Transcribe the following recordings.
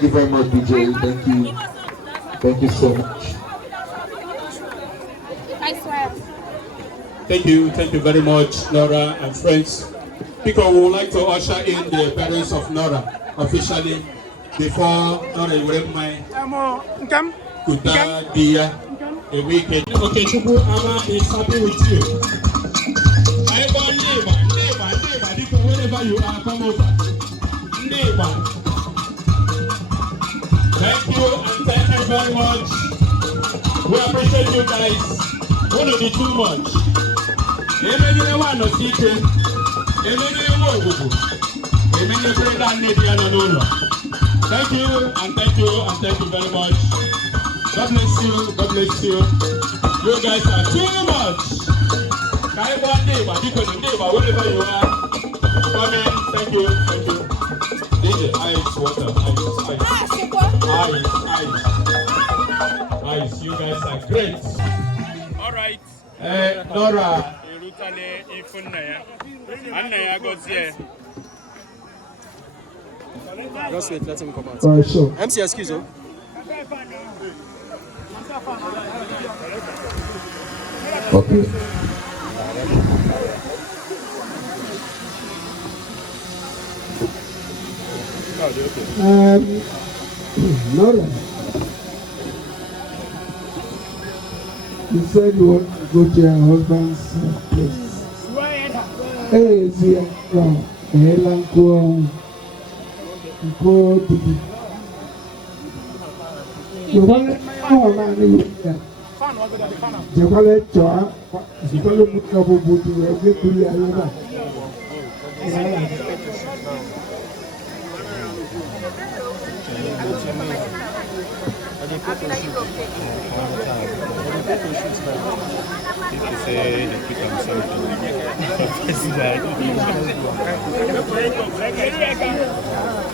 Thank you very much, DJ. Thank you. Thank you so much. Thank you very much, Nora and friends. Because we would like to usher in the parents of Nora officially before Nora will my Kuta Dia a weekend. Okay, Chubu Ama is happy with you. Neighbor, wherever you are, come over. Neighbor. Thank you and thank you very much. We appreciate you guys. Won't be too much. Thank you and thank you and thank you very much. God bless you. God bless you. You guys are too much. Wherever you are, come in. Thank you. Thank you. DJ, ice, water, ice. You guys are great. All right. Nora. Just wait, let him come out. All right, sure. MC, excuse me. Okay. Nora, you said you want to go to your husband's place. Hey, see, go to the. You want to know about the you want to try. You want to put up with you. You get to the other.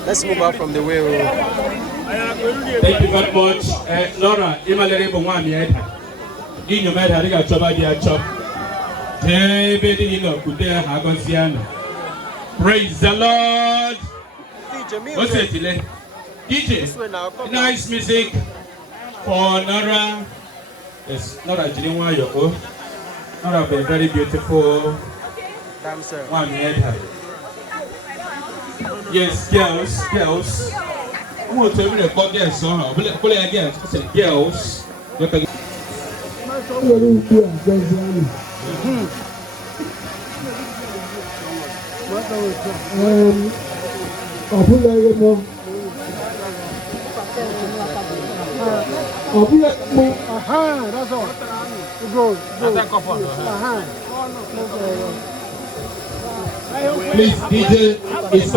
Let's move out from the way. Thank you very much. Nora, Imalere Bongwami, in your matter, I got Chobadia Chop. Praise the Lord. What's it, DJ? Nice music for Nora. Yes, Nora Jinwa Yoko. Nora, very beautiful. One head. Yes, girls. I want to tell you about girls. Girls. That's all. Please, DJ, it's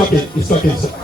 okay.